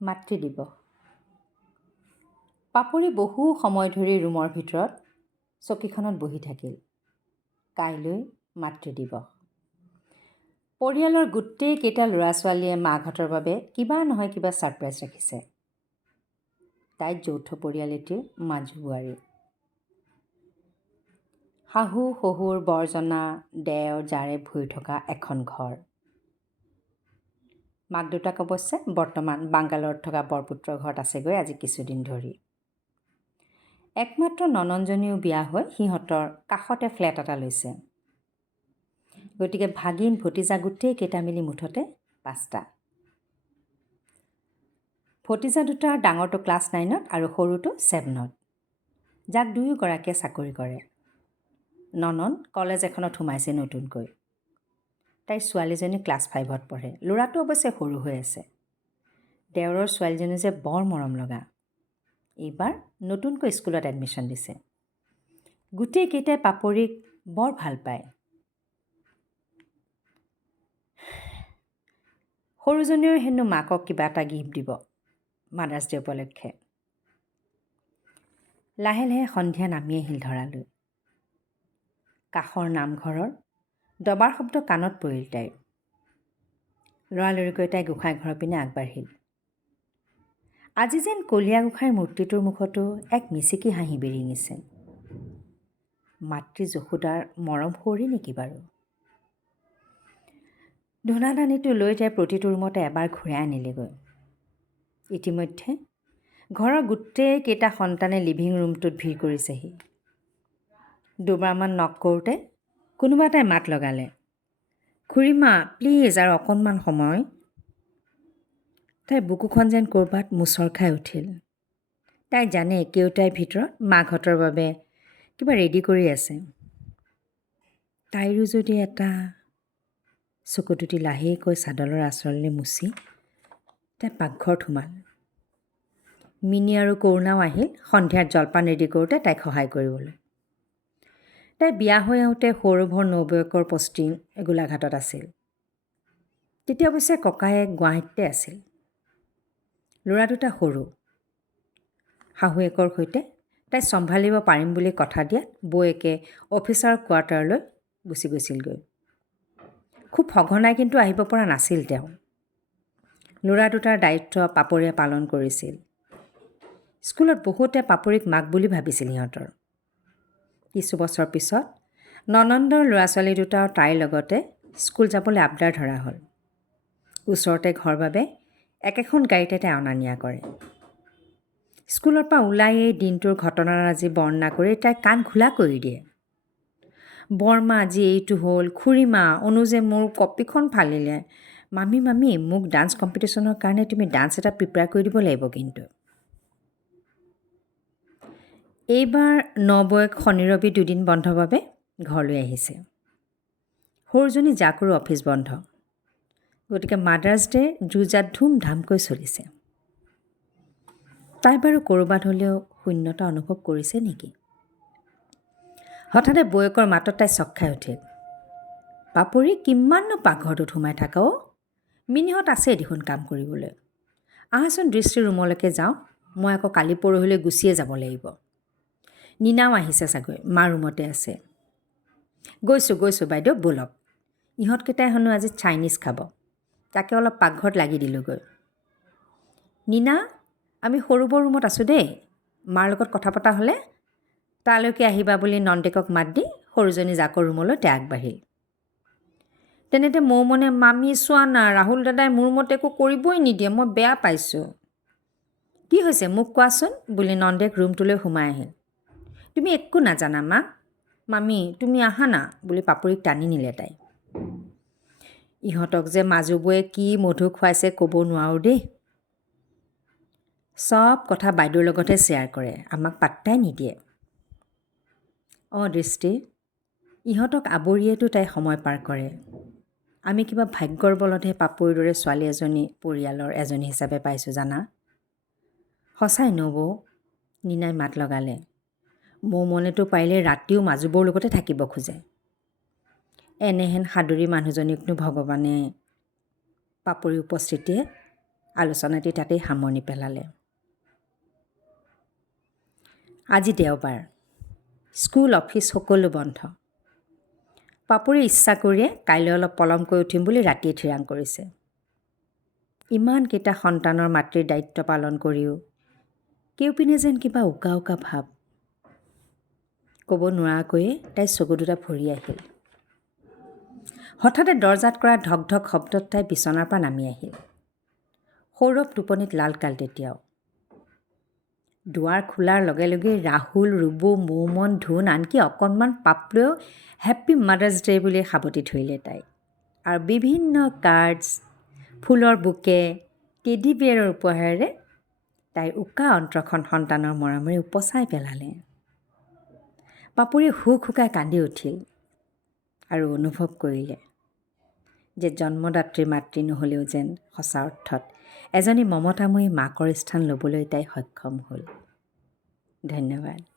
মাতৃ দিৱস। পাপৰি বহু সময় ধৰি ৰুমৰ ভিতৰত চকীখনত বহি থাকিল। কাইলৈ মাতৃ দিৱস। পৰিয়ালৰ গোটেইকেইটা ল'ৰা ছোৱালীয়ে মাকহঁতৰ বাবে কিবা নহয় কিবা ছাৰপ্ৰাইজ ৰাখিছে। তাইৰ যৌথ পৰিয়াল এটিৰ মাজু বোৱাৰী। শাহু শহুৰ বৰজনা দেওৰ জাৰে ভৰি থকা এখন ঘৰ। মাক দেউতাক অৱশ্যে বৰ্তমান বাংগালোৰত থকা বৰপুত্ৰৰ ঘৰত আছেগৈ আজি কিছুদিন ধৰি। একমাত্ৰ নননজনীও বিয়া হৈ সিহঁতৰ কাষতে ফ্লেট এটা লৈছে। গতিকে ভাগিন ভতিজা গোটেইকেইটা মিলি মুঠতে 5টা। ভতিজা দুটাৰ ডাঙৰটো ক্লাছ 9ত আৰু সৰুটো 7ত, যাক দুয়োগৰাকীয়ে চাকৰি কৰে। ননন কলেজ এখনত সোমাইছে নতুনকৈ। তাইৰ ছোৱালীজনী ক্লাছ 5ত পঢ়ে। ল'ৰাটো অৱশ্যে সৰু হৈ আছে। দেওৰৰ ছোৱালীজনী যে বৰ মৰম লগা। এইবাৰ নতুনকৈ স্কুলত এডমিশ্যন দিছে। গোটেইকেইটাই পাপৰিক বৰ ভাল পায়। সৰুজনীও হেনো মাকক কিবা এটা গিফ্ট দিব মাদাৰ্ছ ডে উপলক্ষে। লাহে লাহে সন্ধিয়া নামি আহিল ধৰালৈ। কাষৰ নামঘৰৰ দবাৰ শব্দ কাণত পৰিল তাইৰ। লৰালৰিকৈ তাই গোঁসাই ঘৰৰ পিনে আগবাঢ়িল। আজি যেন কলীয়া গোঁসাইৰ মূৰ্তিটোৰ মুখতো এক মিচিকি হাঁহি বিৰিঙিছে। মাতৃ যশোদাৰ মৰম সৰি নেকি বাৰু? ধূনা-ধানীটো লৈ তাই প্ৰতিটো ৰুমতে এবাৰ ঘূৰাই আনিলেগৈ। ইতিমধ্যে ঘৰৰ গোটেইকেইটা সন্তানে লিভিং ৰুমটোত ভিৰ কৰিছেহি। দুবাৰমান নক কৰোঁতে কোনোবা এটাই মাত লগালে, খুৰীমা প্লিজ আৰু অকণমান সময়। তাইৰ বুকুখন যেন ক'ৰবাত মোচৰ খাই উঠিল। তাই জানে কেওটাইৰ ভিতৰত মাকহঁতৰ বাবে কিবা ৰেডি কৰি আছে। তাইৰো যদি এটা চকুটুটি লাহেকৈ চাদৰৰ আঁচলেৰে মুচি তাই পাকঘৰত সোমাল। মিনি আৰু কৰুণাও আহিল সন্ধিয়াৰ জলপান ৰেডি কৰোঁতে তাইক সহায় কৰিবলৈ। তাই বিয়া হৈ আহোঁতে সৌৰভৰ নবৌৱেকৰ পষ্টিং গোলাঘাটত আছিল। তেতিয়া অৱশ্যে ককায়েক গুৱাহাটীতে আছিল। ল'ৰা দুটা সৰু। শাহুৱেকৰ সৈতে তাই চম্ভালিব পাৰিম বুলি কথা দিয়াত বৌয়েকে অফিচাৰ কোৱাৰ্টাৰলৈ গুচি গৈছিলগৈ। খুব সঘনাই কিন্তু আহিব পৰা নাছিল তেওঁ। ল'ৰা দুটাৰ দায়িত্ব পাপৰিয়ে পালন কৰিছিল। স্কুলত বহুতে পাপৰিক মাক বুলি ভাবিছিল সিহঁতৰ। কিছু বছৰ পিছত ননন্দৰ ল'ৰা ছোৱালী দুটাও তাইৰ লগতে স্কুল যাবলৈ আবদাৰ ধৰা হ'ল। ওচৰতে ঘৰ বাবে একেখন গাড়ীতে তাই অনা নিয়া কৰে। স্কুলৰ পৰা ওলাই এই দিনটোৰ ঘটনাৰাজি বৰ্ণনা কৰি তাই কাণ খোলা কৰি দিয়ে। বৰমা আজি এইটো হ'ল, খুৰীমা অনুজে মোৰ কপিখন ফালিলে, মামী মোক ডান্স কম্পিটিশ্যনৰ কাৰণে তুমি ডান্স এটা প্ৰিপেয়াৰ কৰি দিব লাগিব কিন্তু। এইবাৰ নবৌৱেক শনি ৰবি দুদিন বন্ধৰ বাবে ঘৰলৈ আহিছে। সৰুজনী জাকৰো অফিচ বন্ধ। গতিকে মাদাৰ্ছ ডে যুঁজাত ধুমধামকৈ চলিছে। তাই বাৰু ক'ৰবাত হ'লেও শূন্যতা অনুভৱ কৰিছে নেকি? হঠাতে বৌয়েকৰ মাতত তাই চক খাই উঠিল। পাপৰি কিমাননো পাকঘৰটোত সোমাই থাকা অ'? মিনিহঁত আছে দেখোন কাম কৰিবলৈ। আহাচোন দৃষ্টি ৰুমলৈকে যাওঁ, মই আকৌ কালি পৰহিলৈ গুচিয়ে যাব লাগিব। নীনাও আহিছে চাগৈ, মা ৰুমতে আছে। গৈছোঁ বাইদেউ ব'লক। ইহঁতকেইটাই হেনো আজি চাইনিজ খাব। তাকে অলপ পাকঘৰত লাগি দিলোঁগৈ। নীনা আমি সৰু বৰ ৰুমত আছোঁ দেই। মাৰ লগত কথা পতা হ'লে তালৈকে আহিবা বুলি নন্দেকক মাত দি সৰুজনী জাকৰ ৰুমলৈ তাই আগবাঢ়িল। তেনেতে মৌ মনে মামী চোৱা না, ৰাহুল দাদাই মোৰ মতে একো কৰিবই নিদিয়ে, মই বেয়া পাইছোঁ। কি হৈছে মোক কোৱাচোন বুলি নন্দেক ৰুমটোলৈ সোমাই আহিল। তুমি একো নাজানা মা, মামী তুমি আহা না বুলি পাপৰিক টানি নিলে তাই। ইহঁতক যে মাজুবৌয়ে কি মধু খুৱাইছে ক'ব নোৱাৰোঁ দেই। চব কথা বাইদেউৰ লগতহে শ্বেয়াৰ কৰে, আমাক পাত্তাই নিদিয়ে। দৃষ্টি, ইহঁতক আৱৰিয়েতো তাই সময় পাৰ কৰে। আমি কিবা ভাগ্যৰ বলতহে পাপৰিৰ দৰে ছোৱালী এজনী পৰিয়ালৰ এজনী হিচাপে পাইছোঁ জানা। সঁচাই নবৌ, নীনাই মাত লগালে। মৌ মনেতো পাৰিলে ৰাতিও মাজুবৌৰ লগতে থাকিব খোজে। এনেহেন সাদৰী মানুহজনীকনো ভগৱানে পাপৰিৰ উপস্থিতিয়ে আলোচনাটি তাতেই সামৰণি পেলালে। আজি দেওবাৰ, স্কুল অফিচ সকলো বন্ধ। পাপৰি ইচ্ছা কৰিয়ে কাইলৈ অলপ পলমকৈ উঠিম বুলি ৰাতিয়ে থিৰাং কৰিছে। ইমানকেইটা সন্তানৰ মাতৃৰ দায়িত্ব পালন কৰিও কেউপিনে যেন কিবা উকা উকা ভাৱ। ক'ব নোৱাৰাকৈয়ে তাইৰ চকু দুটা ভৰি আহিল। হঠাতে দৰজাত কৰা ঢক ঢক শব্দত তাই বিচনাৰ পৰা নামি আহিল। সৌৰভ টোপনিত লালকাল তেতিয়াও। দুৱাৰ খোলাৰ লগে লগে ৰাহুল, ৰুবু, মৌমন, ধুন, আনকি অকণমান পাপলৈও হেপ্পী মাদাৰ্ছ ডে' বুলি সাবতি ধৰিলে তাই। আৰু বিভিন্ন কাৰ্ডছ, ফুলৰ বুকে, টেডি বিয়েৰৰ উপহাৰেৰে তাইৰ উকা অন্তৰখন সন্তানৰ মৰমেৰে উপচাই পেলালে। পাপৰিয়ে হুক হুকাই কান্দি উঠিল আৰু অনুভৱ কৰিলে যে জন্মদাত্ৰী মাতৃ নহ'লেও যেন সঁচা অৰ্থত এজনী মমতাময়ী মাকৰ স্থান ল'বলৈ তাই সক্ষম হ'ল। ধন্যবাদ।